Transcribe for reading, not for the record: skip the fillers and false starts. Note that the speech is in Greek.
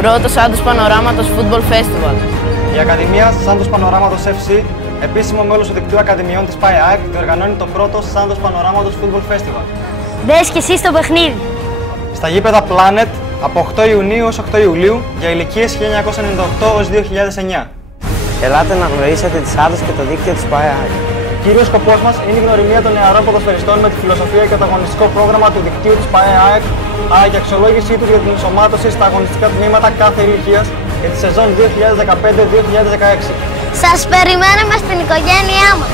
Πρώτο Σάντος Πανοράματος Football Festival. Η Ακαδημία Σάντος Πανοράματος FC, επίσημο μέλος του δικτύου Ακαδημιών της ΠΑΕ, διοργανώνει το πρώτο Σάντος Πανοράματος Football Festival. Μπες και εσύ στο παιχνίδι. Στα γήπεδα Planet από 8 Ιουνίου ως 8 Ιουλίου για ηλικίες 1998 ως 2009. Ελάτε να γνωρίσετε τη Σάντος και το δίκτυο της ΠΑΕ. Κύριος σκοπός μας είναι η γνωριμία των νεαρών ποδοσφαιριστών με τη φιλοσοφία και το αγωνιστικό πρόγραμμα του δικτύου της ΠΑΕ αλλά και αξιολόγησή τους για την ενσωμάτωση στα αγωνιστικά τμήματα κάθε ηλικίας για τη σεζόν 2015-2016. Σας περιμένουμε στην οικογένειά μας.